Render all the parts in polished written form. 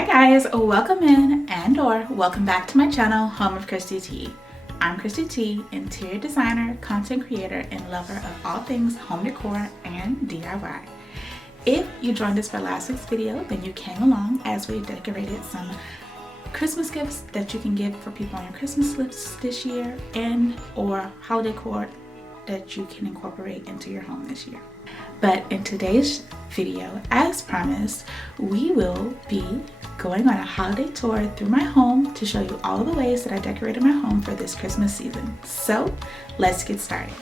Hi guys, welcome in and/or welcome back to my channel, Home of Christy T. I'm Christy T, interior designer, content creator, and lover of all things home decor and DIY. If you joined us for last week's video, then you came along as we decorated some Christmas gifts that you can give for people on your Christmas lists this year and or holiday decor that you can incorporate into your home this year. But in today's video, as promised, we will be going on a holiday tour through my home to show you all of the ways that I decorated my home for this Christmas season. So let's get started.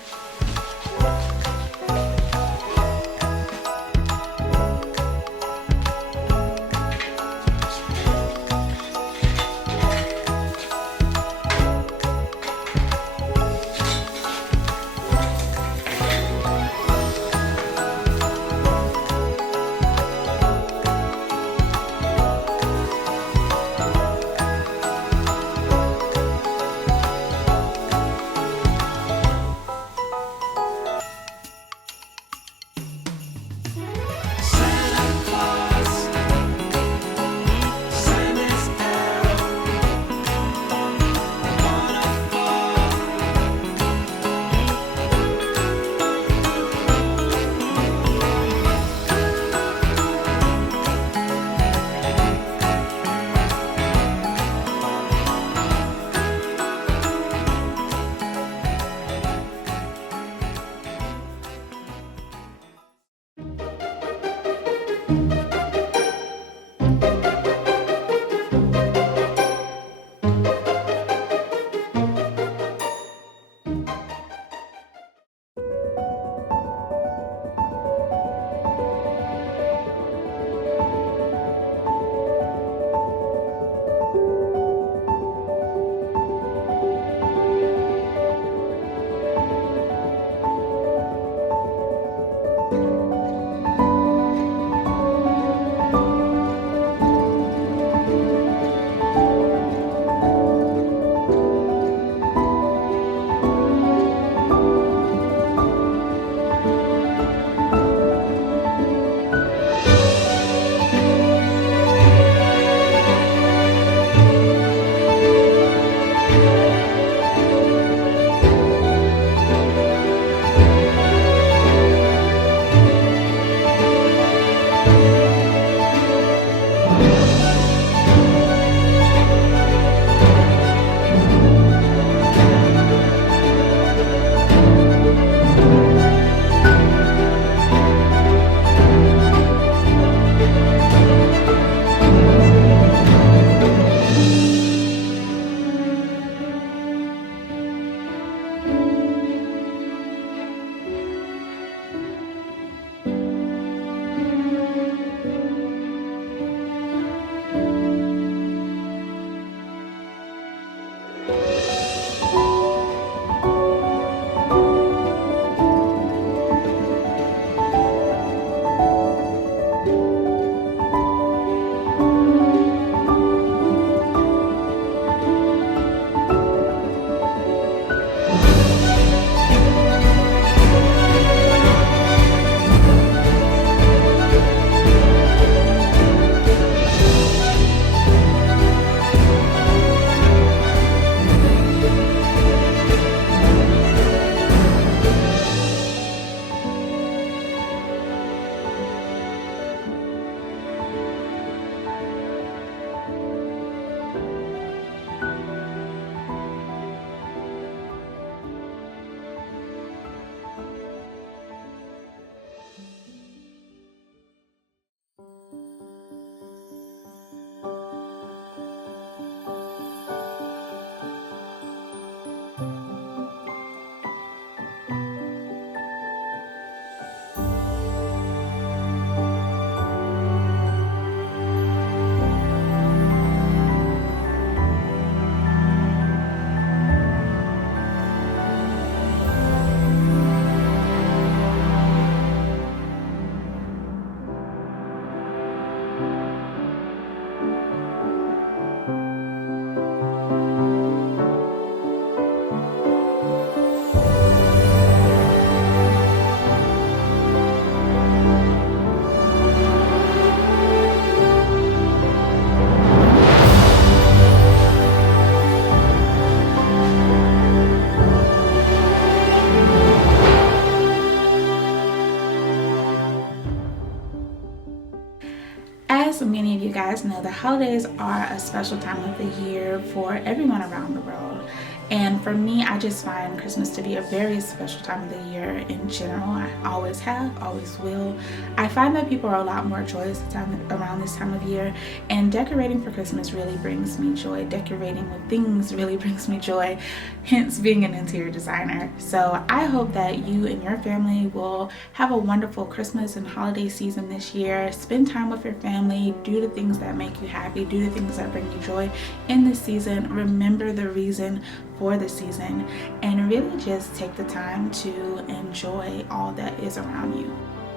as many of you guys know, the holidays are a special time of the year for everyone around the world. And for me, I just find Christmas to be a very special time of the year in general. I always have, always will. I find that people are a lot more joyous around this time of year, and decorating for Christmas really brings me joy. Decorating with things really brings me joy, hence being an interior designer. So I hope that you and your family will have a wonderful Christmas and holiday season this year. Spend time with your family, do the things that make you happy, do the things that bring you joy in this season. Remember the reason for the season, and really just take the time to enjoy all that is around you.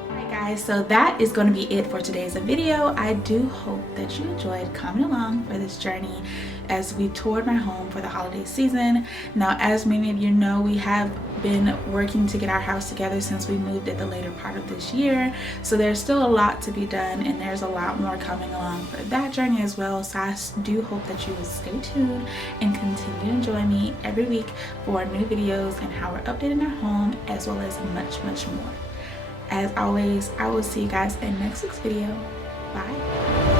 Alright guys, so that is going to be it for today's video. I do hope that you enjoyed coming along for this journey as we toured my home for the holiday season. Now, as many of you know, we have been working to get our house together since we moved at the later part of this year. So there's still a lot to be done, and there's a lot more coming along for that journey as well. So I do hope that you will stay tuned and continue to enjoy me every week for new videos and how we're updating our home, as well as much more. As always, I will see you guys in next week's video. Bye.